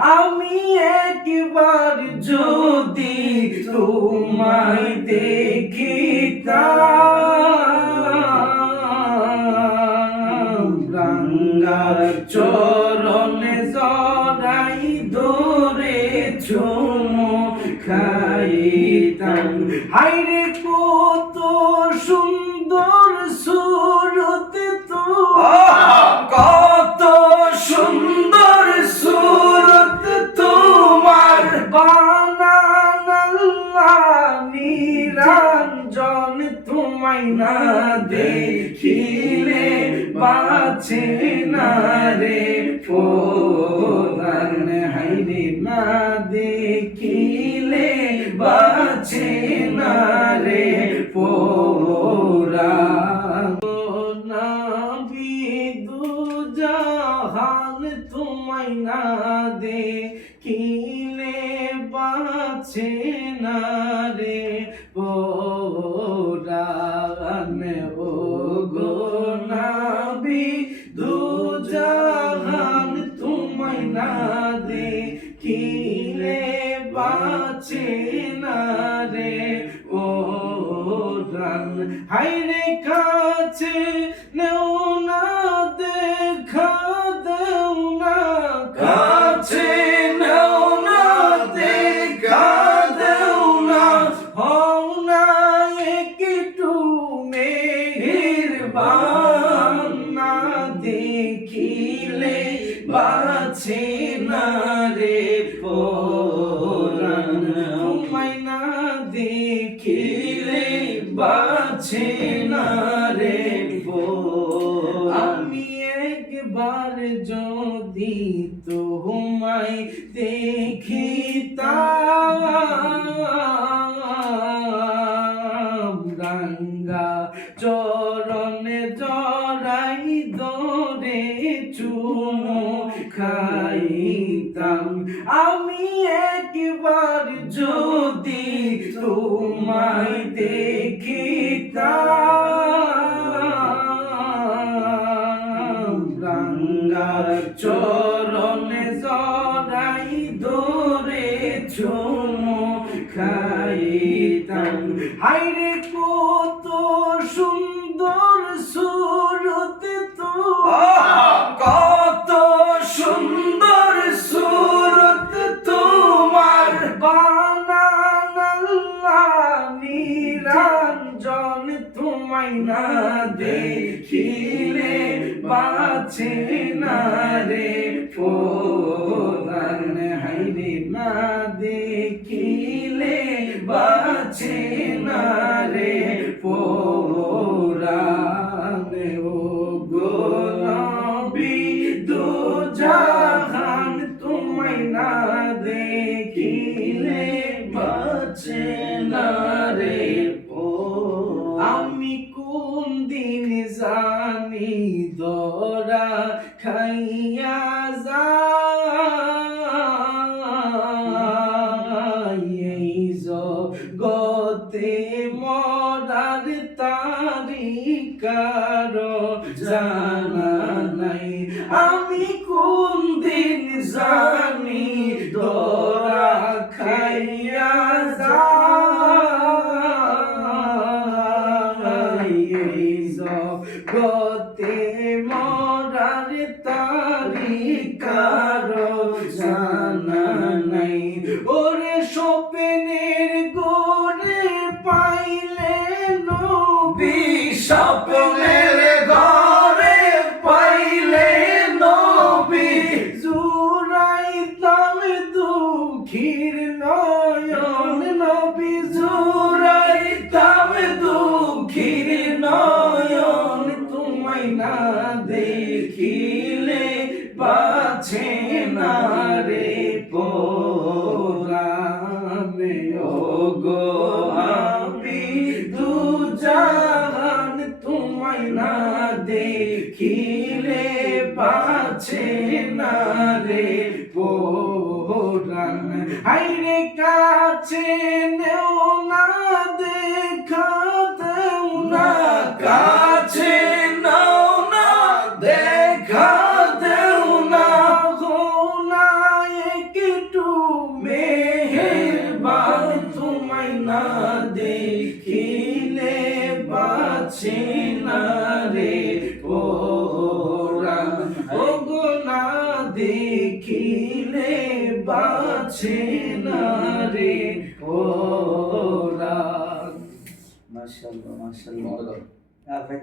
আমি একবার যদি তোমায় দেখিতাম রাঙ্গা চরণে জরাই দোরে চুমো খাইতাম। হাইরে কত সুন্দর সুরত বাঁচে না রে ফোরান হাইরে না দেখিলে বাঁচে না রে দু জাহান তোমায় না দেখিলে বাঁচে না রে পোরান দু জাহান তোমায় না দেখিলে বাঁচে না রে। ও রান হাইরে কাছে নেও দেখিলে বাছে না রে পরাণ। তোমায় না দেখিলে বাছে না চুমো খাইতাম আমি একবার যদি তোমায় দেখিতাম রাঙ্গা চরণে জড়াই দরে চুমো খাইতাম হাইরে কত তোমায় না দেখিলে বাঁচে না রে। ফোরান হাইরে না দেখিলে বাঁচে দরা খাইয়া যাই। জগতে মরার তারিকার জানা নাই। আমি কোন দিন জানি দরা খাইয়া জগতে মরার তারিকার জানা নাই। ওরে স্বপ্নের দেখিলে পাছে না রে পোরামে ও গো আমি দু জাহান তোমায় না দেখিলে পাছে না রে পোরান হাইরে কাছে নেও দেখিলে বাঁচে না রে ওরা ওগো না দেখিলে বাঁচে না রে ওরা মাশাআল্লাহ মাশাআল্লাহ। আর ভাই